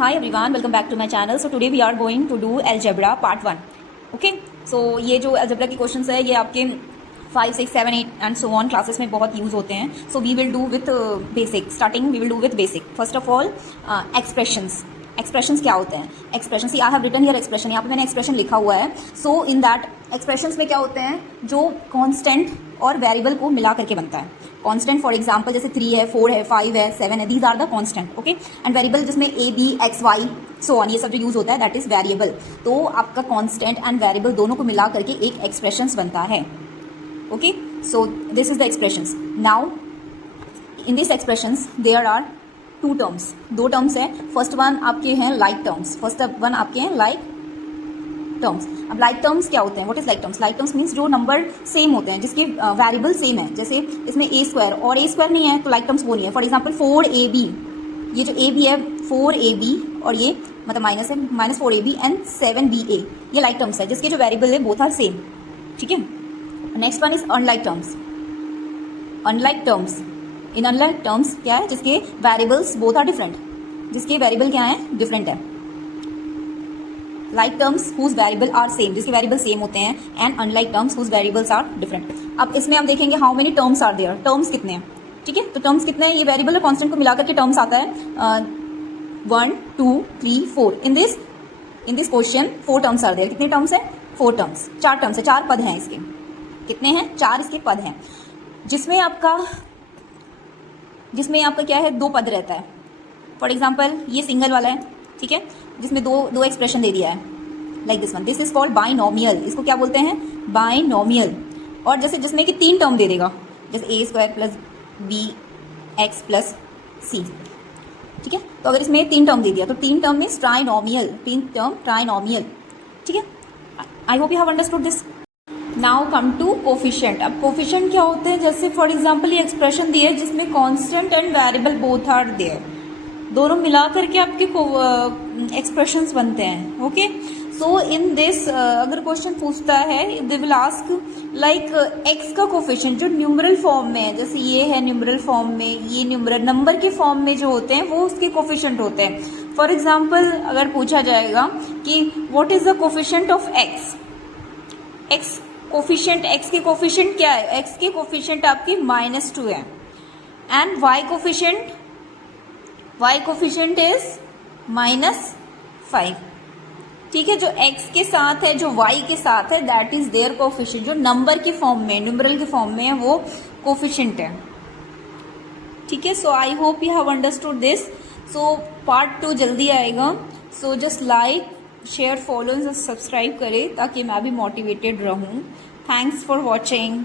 Hi everyone, welcome back to my channel. So today we are going to do algebra part 1. Okay, so ये जो algebra के questions है ये आपके 5, 6, 7, 8 and so on classes में बहुत use होते हैं. So we will do with basic. Starting we will do with basic. First of all, expressions. Expressions क्या होते हैं? Expression, see I have written here expression, यहाँ पे मैंने एक्सप्रेशन लिखा हुआ है. सो इन दैट एक्सप्रेशंस में क्या होते हैं? जो कांस्टेंट और वेरिएबल को मिला करके बनता है. कांस्टेंट फॉर एग्जांपल जैसे 3 है, 4 है, 5 है, 7 है, these are the constant. Okay, and variable जिसमें A B X Y so on ये सब जो यूज होता है दैट इज वेरिएबल. तो आपका कांस्टेंट एंड वेरिएबल दोनों को मिला करके एक एक्सप्रेशंस बनता है. Okay, so this is the expressions. Now in this expressions there are 2 terms, 2 terms है. फर्स्ट वन आपके हैं लाइक टर्म्स, फर्स्ट वन आपके हैं लाइक टर्म्स. अब लाइक टर्म्स क्या होते हैं? What is like terms? Like terms means जो नंबर सेम होते हैं, जिसके वेरिएबल सेम है. जैसे इसमें ए स्क्वायर और ए स्क्वायर नहीं है तो लाइक टर्म्स वो नहीं है. फॉर एग्जाम्पल 4ab, ये जो ए बी है 4ab और ये मतलब माइनस है -4ab एंड 7ba, ये लाइक टर्म्स है जिसके जो वेरिएबल है बोथ आर सेम. ठीक है. Next one is unlike terms. Unlike terms, in unlike terms क्या है? जिसके वेरिएबल्स बोथ आर डिफरेंट, जिसके वेरिएबल क्या है? डिफरेंट है. Like terms whose variable are same, जिसके वेरिएबल सेम होते हैं. And unlike terms whose variables are different. अब इसमें हम देखेंगे how many terms are there, terms कितने हैं. ठीक है, तो टर्म्स कितने हैं? ये वेरिएबल और कांस्टेंट को मिलाकर के टर्म्स आता है 1 2 3 4. In this question 4 terms are there. कितने टर्म्स है? 4 टर्म्स. 4 टर्म्स है, 4 पद हैं इसके. कितने हैं? 4 इसके पद हैं. जिसमें आपका क्या है? 2 पद रहता है. फॉर एग्जाम्पल ये सिंगल वाला है. ठीक है, जिसमें दो एक्सप्रेशन दे दिया है like this one. This is called binomial. इसको क्या बोलते हैं? बाइनोमियल. और जैसे जिसमें कि 3 टर्म दे देगा, जैसे A square plus B X plus C. ठीक है, तो अगर इसमें 3 टर्म दे दिया तो 3 term means trinomial. 3 term trinomial. ठीक है, I hope you have understood this. Now come to coefficient. अब कोफिशिएंट क्या होते हैं? जैसे फॉर एग्जाम्पल ये एक्सप्रेशन दी है जिसमें constant and variable both are there, दोनों मिला करके आपके एक्सप्रेशंस बनते हैं. ओके, सो इन दिस अगर क्वेश्चन पूछता है they will ask like x का कोफिशिएंट जो न्यूमरल फॉर्म में है, जैसे ये है न्यूमरल फॉर्म में, ये न्यूमरल नंबर के फॉर्म में जो होते हैं वो उसके कोफिशिएंट होते हैं. फॉर एग्जाम्पल अगर पूछा जाएगा कि what is the coefficient of x. X coefficient, x के कोफिशिएंट क्या है? एक्स के कोफिशिएंट आपकी -2 है. And y coefficient is -5. ठीक है, जो एक्स के साथ है, जो वाई के साथ है दैट इज देयर कोफिशिएंट. जो नंबर के फॉर्म में, न्यूमरल के फॉर्म में है वो कोफिशिएंट है. ठीक है, so I hope you have understood this. So part 2 जल्दी आएगा. So just like share follow subscribe करें ताकि मैं भी मोटिवेटेड रहूं. Thanks for watching.